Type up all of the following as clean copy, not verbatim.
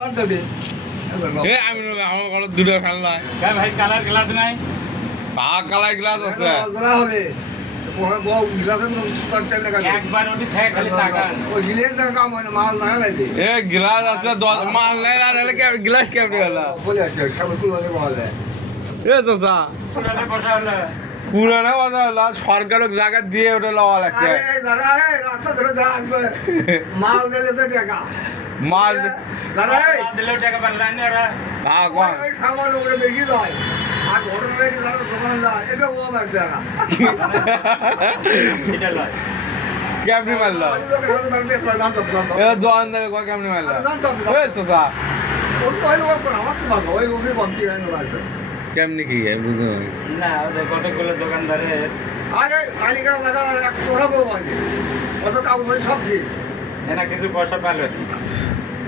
আমি আমার ঘরে দুটো ফ্যান নাই ভাই কালার গ্লাস নাই কালার গ্লাস আছে হবে একবার ওটি থেকে খালি টাকা এ গ্লাস আছে মাল নাই না তাহলে গ্লাস কেমনি হলো এ চাচা পুরানো বসা হলো পুরানো কথা হলো সরকারের জায়গা দিয়ে ওটা লওয়া লাগছে মাল দিলে তো টাকা মাল দিলেও টাকা পারলেন না ওরা সামান্য করে বেশি নয় আর ঘটনা যারা দোকানে যায় এটা ও আমার জায়গা এটা লয় কেমনি মারলো এ দোকান থেকে কেমনি মারলো এ চাচা কেমনি কি বুঝতে না ওদের কতগুলো দোকানদারের কত কাগজ সবজি এনা কিছু পয়সা পালো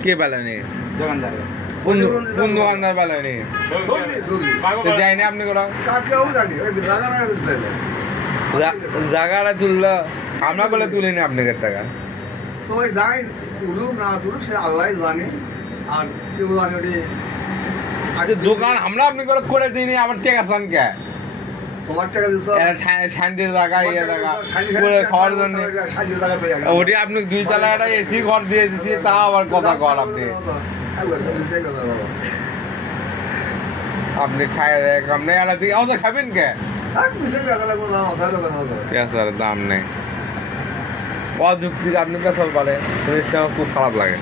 কে পালেনি দোকানদারের কোন দোকানদার পালেনি যায়নি আপনি কোথাও কাকেও জানি ওই জায়গাটা তুললো আমরা বলে তুলিনি আপনাদের টাকা তো ওই যাই তুলুক না তুলুক সে আল্লাহ জানে আর কেউ জানে ওটি আচ্ছা দোকান আমরা আপনি করে দিইনি আবার টেকা চান কে তোমার টাকা দিচ্ছ শান্তির জায়গা ইয়ে জায়গা করে খাওয়ার জন্য ওটি আপনি 2 তলা একটা এসি ঘর দিয়ে দিছি তা আবার কথা কর আপনি আপনি খায় আপনি এলা দিকে অত খাবেন কে পেঁচার দাম নেই অযুক্তির আপনি পেঁচাল পারে জিনিসটা আমার খুব খারাপ লাগে